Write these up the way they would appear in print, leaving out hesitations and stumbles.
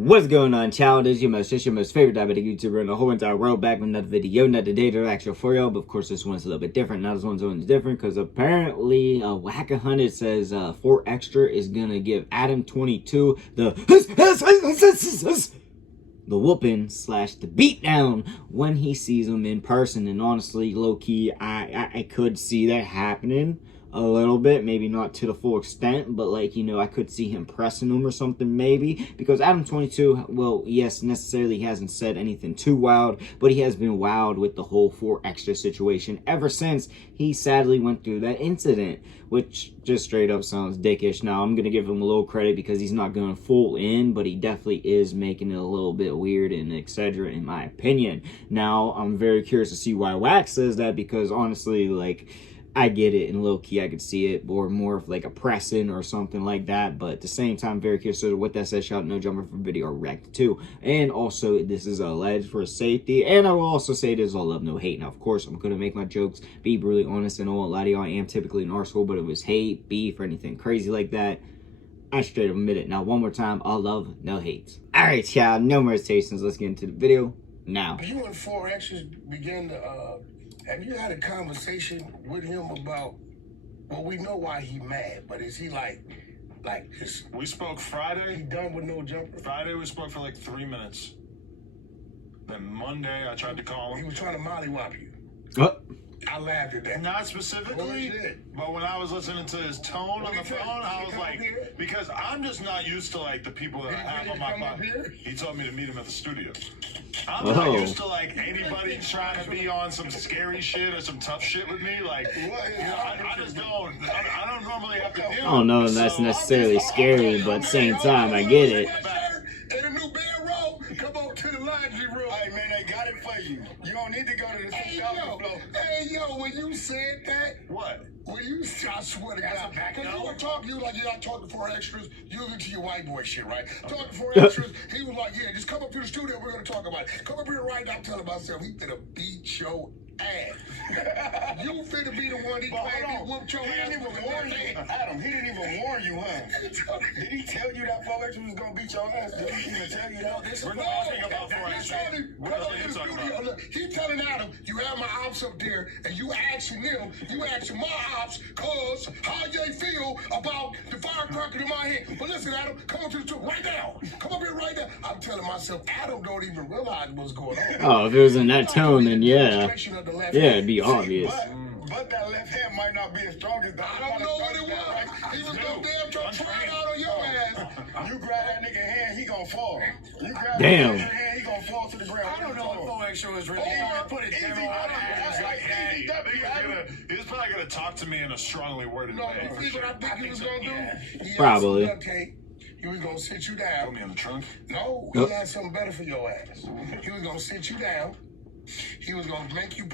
What's going on, child? It's your most favorite diabetic YouTuber in the whole entire world, back with another video. Not today to actual for y'all, but of course this one's a little bit different. Now this one's different because apparently Wack100 says 4 Extra is gonna give Adam22 the whooping / the beatdown when he sees him in person. And honestly, low-key, I could see that happening a little bit, maybe not to the full extent, but like, you know, I could see him pressing him or something maybe, because Adam22, well, yes, necessarily he hasn't said anything too wild, but he has been wild with the whole 4 Extra situation ever since he sadly went through that incident, which just straight up sounds dickish. Now, I'm gonna give him a little credit because he's not going full in, but he definitely is making it a little bit weird and etc. in my opinion. Now, I'm very curious to see why Wack says that, because honestly, like, I get it, and low-key I could see it, or more of like a pressing or something like that, but at the same time, very curious. So with that said, shout out No Jumper for video react to. And also, this is alleged for safety, and I will also say this is all love, no hate. Now, of course, I'm gonna make my jokes, be brutally honest, and I won't lie to y'all, I am typically an arsehole, but if it was hate, beef, or anything crazy like that, I straight up admit it. Now, one more time, all love, no hate. Alright, child, no more hesitations, let's get into the video now. You and 4 Extras began to, have you had a conversation with him about, well, we know why he mad, but is he like his... We spoke Friday. He done with No Jumper? Friday we spoke for like 3 minutes. Then Monday I tried to call him. He was trying to mollywop you. I laughed at that. Not specifically, but when I was listening to his tone on the phone, I was like, because I'm just not used to like the people that I have on my phone. He told me to meet him at the studio. I'm not used to like anybody trying to be on some scary shit or some tough shit with me. Like, you know, I just don't. I don't normally have to deal. I don't know if that's necessarily scary, but at the same time, I get it. And a new bedroll, come on to the laundry room. Hey man, they got it for you. You don't need to go to the Hey yo, when you said that, what? When you, I swear to God, because you were talking, you were like, yeah, I talked to 4 Extras, you was into your white boy shit, right? Talking to 4 Extras, he was like, yeah, just come up to the studio, we're gonna talk about it. Come up here right now, I'm telling myself, he finna beat your ass. You finna be the one he claimed he whooped your ass. He didn't even warn you, Adam. He didn't even warn you, huh? Did he tell you that 4 Extras was gonna beat your ass? Did he even tell you that? We're not talking about 4 Extras. What are you talking about? Look, he telling Adam, you have my ops up there, and you asking them, you asking my ops, cause how they feel about the firecracker in my hand. But listen, Adam, come up to the studio right now. Come up here right now. I'm telling myself, Adam don't even realize what's going on. Oh, if it was in that tone, then yeah. Yeah, it'd be obvious. But that left hand might not be as strong as that. I don't know what it was. He was gonna damn try it out on your ass. You grab that nigga hand, he gonna fall. You grab Damn. that hand, he gonna fall to the ground. I don't know if 4 Extra was really put a demo on ass like that. He's probably gonna talk to me in a strongly worded way. No, see what I think he was gonna do? Probably. He was gonna sit you down. Put me in the trunk? No, he had something better for your ass. He was gonna sit you down. He was gonna make you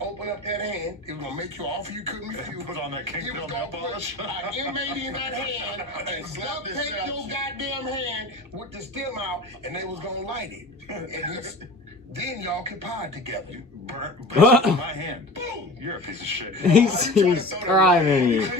open up that hand. He was gonna make you offer you couldn't refuse. Put on that King He was Bill gonna nail polish. put an inmate in that hand and duct tape your goddamn hand with the stem out, and they was gonna light it. And then y'all could pod together. Burn my hand. Boom! You're a piece of shit. He's crying.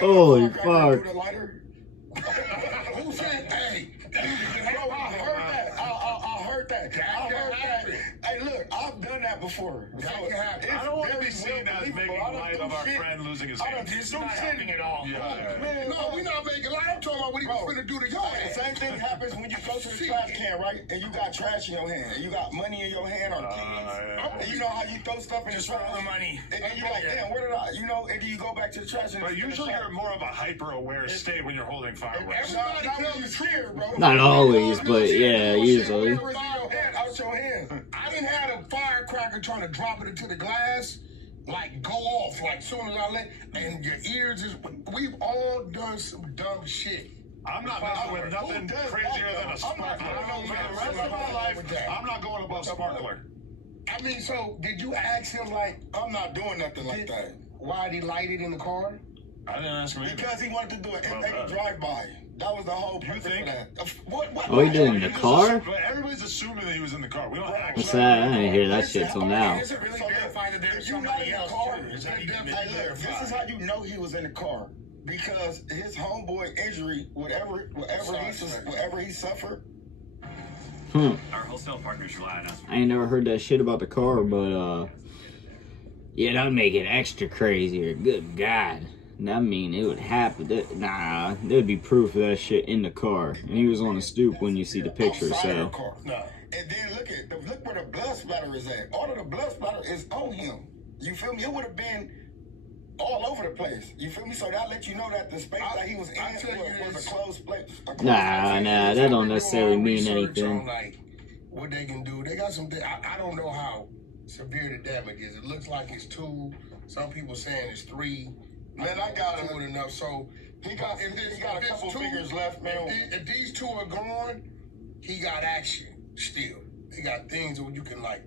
Holy fuck. Who said, hey? I heard that. Hey, look, I've done that before. That can happen. I don't want to be seen as making light of our friend losing his hand. It's not happening at all. Yeah. No, we're not making light. I'm talking about what he was finna do to your ass. Same thing happens when you go to the trash can, right? And you got trash in your hand. And you got money in your hand or keys. And you know how you throw stuff in the trash? The money. And then you're like, damn, where did I, you know, and then you go back to the trash. But usually you're more of a hyper-aware state when you're holding fireworks. Everybody tells you here, bro. Not always, but yeah, usually. Out your hand. I didn't have a firecracker trying to drop it into the glass, like go off, like soon as I let, and your ears is. We've all done some dumb shit. I'm not messing with nothing crazier than a sparkler. For the rest of my life, I'm not going above sparkler. I mean, so did you ask him like, I'm not doing nothing like that. Why did he light it in the car? I didn't ask him either. Because he wanted to do an drive-by. That was the whole purpose of that. What? Oh, he did it in the car? But everybody's assuming that he was in the car. We don't actually. What's that? I didn't hear that shit till now. Is it really verified that there's somebody else? This is how you know he was in the car. Because his homeboy injury, whatever he suffered, Our wholesale partners rely on us. I ain't never heard that shit about the car, but yeah, that'd make it extra crazier. Good God. I mean, it would happen. Nah, there'd be proof of that shit in the car. And he was on a stoop when you see the picture, so. No. And then look where the blood splatter is at. All of the blood splatter is on him. You feel me? It would have been all over the place. You feel me? So that let you know that the space that he was in was a closed place. Nah, that don't necessarily mean anything. Like, what they can do. They got some. I don't know how severe the damage is. It looks like it's 2. Some people saying it's 3. Man, I got him good enough. So he got a couple fingers left, man. If these 2 are gone, he got action still. They got things where you can like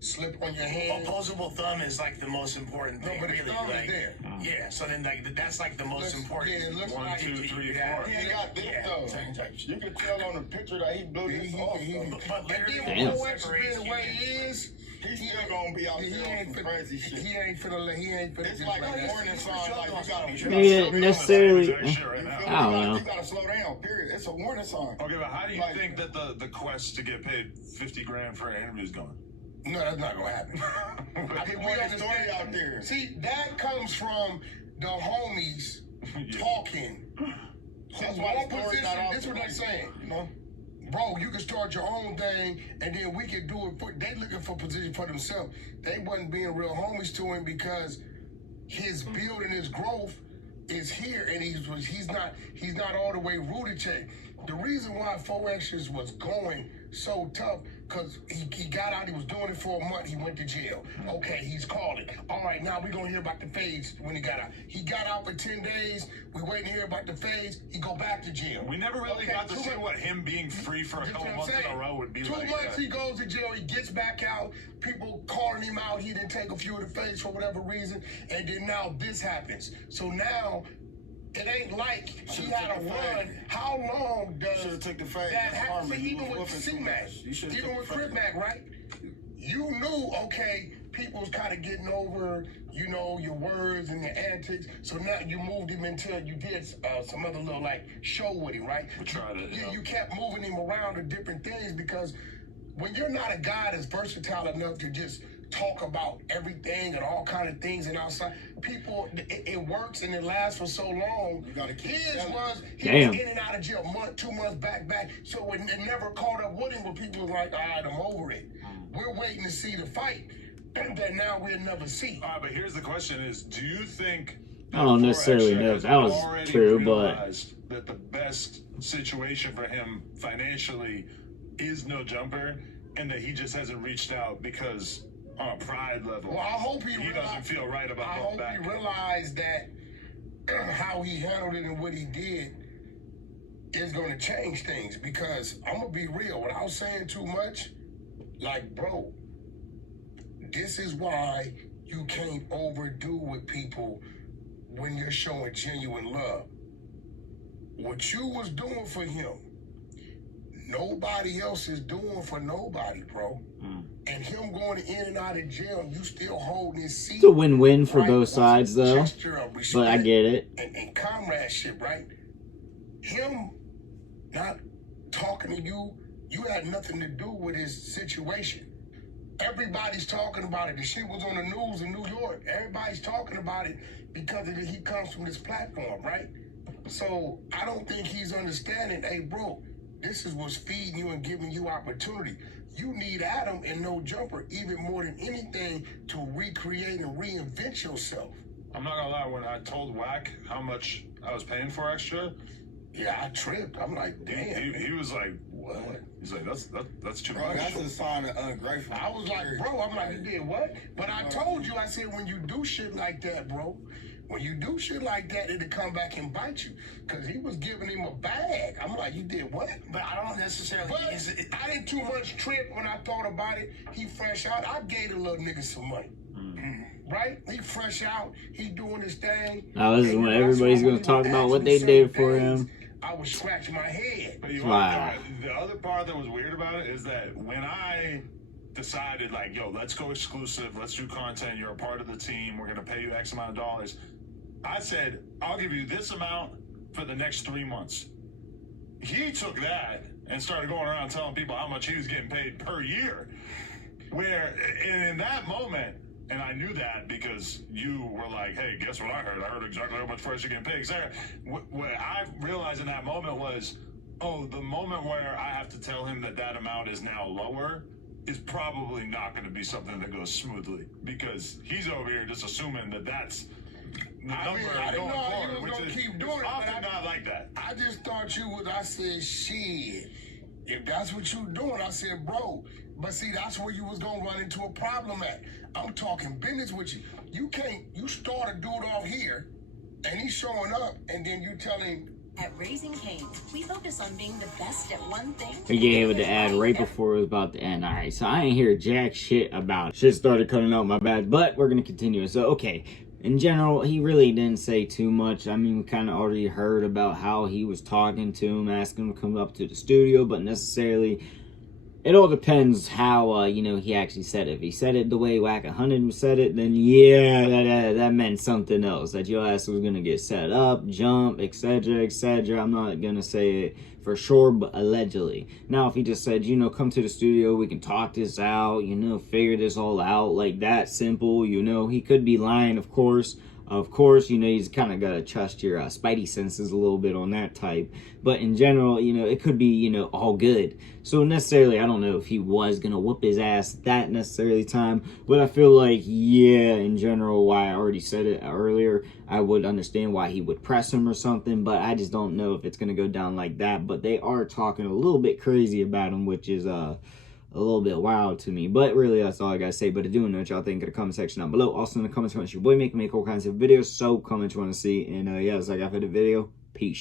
slip on your hand. Opposable thumb is like the most important thing. No, but his thumb is there. Yeah, so then like that's like the most important. Yeah, it looks 1, like 2, 3, 4. He ain't got this though. You can tell on the picture that he blew this off. But Damn. The way he is, he's still gonna be out there on some crazy shit. He ain't finna. It's like a warning sign, like you gotta. Maybe necessarily. Right now. I don't know. You gotta slow down. Period. It's a warning sign. Okay, but how do you think that the quest to get paid $50,000 for an interview is going? No, that's not gonna happen. I think we got a story out there. See, that comes from the homies talking. That's why the story got out. This is what they're saying. You know? Bro, you can start your own thing, and then we can do it. They looking for position for themselves. They wasn't being real homies to him because his build and his growth is here, and he's not all the way rooted check. The reason why 4 Extras was going so tough, because he got out, he was doing it for a month, he went to jail. Okay, he's calling. All right, now we're going to hear about the fades when he got out. He got out for 10 days, we waiting to hear about the fades, he go back to jail. We never really got to see what him being free for a couple months in a row would be 2 like. months he goes to jail, he gets back out, people calling him out, he didn't take a few of the fades for whatever reason, and then now this happens. So now, it ain't like he had a run. How long does took the fade. that happen? See, even with C-Mac, even with Crip Mac, right? You knew, okay, people was kind of getting over, you know, your words and your antics. So now you moved him until you did some other little like show with him, right? We tried it. Yeah, you kept moving him around to different things because when you're not a guy that's versatile enough to just talk about everything and all kind of things and outside people, it works and it lasts for so long. You gotta keep His was he was in and out of jail, month, 2 months back. So it never caught up with him when people was like, all right, I'm over it. We're waiting to see the fight that now we'll never see. All right, but here's the question: is do you think? I don't necessarily know if that was true, but that the best situation for him financially is no jumper, and that he just hasn't reached out because on a pride level, well, I hope he doesn't feel right about I going hope back. he realized that how he handled it and what he did is going to change things. Because I'm gonna be real, without saying too much, like, bro, this is why you can't overdo with people when you're showing genuine love. What you was doing for him, nobody else is doing for nobody, bro. And him going in and out of jail, you still holding his seat. it's a win-win for both sides, though. But I get it. And comradeship, right? Him not talking to you, you had nothing to do with his situation. Everybody's talking about it. The shit was on the news in New York. Everybody's talking about it because he comes from this platform, right? So I don't think he's understanding, hey, bro, this is what's feeding you and giving you opportunity. You need Adam and No Jumper even more than anything to recreate and reinvent yourself. I'm not gonna lie, when I told Wack how much I was paying for extra, yeah, I tripped. I'm like, damn. He was like, what? He's like, that's too Bro, much. that's a sign of ungrateful. I was like, bro, I'm like, you did what? But I told you, I said, when you do shit like that, bro, when you do shit like that, it'll come back and bite you. Because he was giving him a bag. I'm like, you did what? But I don't necessarily. But I didn't too much trip when I thought about it. He fresh out. I gave the little nigga some money. Right? He fresh out. He doing his thing. Now this is when everybody's going to talk about what they did for him. I was scratching my head. But you Wow. The other part that was weird about it is that when I decided, like, yo, let's go exclusive, let's do content, you're a part of the team, we're going to pay you X amount of dollars, I said, I'll give you this amount for the next 3 months. He took that and started going around telling people how much he was getting paid per year. And in that moment, and I knew that because you were like, hey, guess what I heard? I heard exactly how much price you're getting paid. Exactly. What I realized in that moment was, oh, the moment where I have to tell him that amount is now lower is probably not going to be something that goes smoothly, because he's over here just assuming that's the number I didn't going know you forward, was which gonna is keep doing it, often but not like that. I just thought you was. I said, shit. If that's what you doing, I said, bro. But see, that's where you was gonna run into a problem at. I'm talking business with you. You can't. You start a dude off here, and he's showing up, and then you tell him. At Raising Cane's, we focus on being the best at one thing. He gave it the ad right before it was about to end. Alright, so I ain't hear jack shit about it. Shit started cutting out, my bad. But we're gonna continue. So, okay. In general, he really didn't say too much. I mean, we kind of already heard about how he was talking to him, asking him to come up to the studio, but necessarily, it all depends how, he actually said it. If he said it the way Wack100 said it, then yeah, that meant something else. That your ass was going to get set up, jump, etc., etc. I'm not going to say it for sure, but allegedly. Now, if he just said, come to the studio, we can talk this out, figure this all out, like that simple, he could be lying, of course. Of course, he's kind of got to trust your spidey senses a little bit on that type. But in general, it could be, all good. So necessarily, I don't know if he was going to whoop his ass that necessarily time. But I feel like, yeah, in general, why I already said it earlier, I would understand why he would press him or something. But I just don't know if it's going to go down like that. But they are talking a little bit crazy about him, which is, a little bit wild to me. But really, that's all I gotta say. But I do know what y'all think in the comment section down below. Also in the comments, your boy make all kinds of videos, so comment you want to see. And yeah, that's all I got for the video.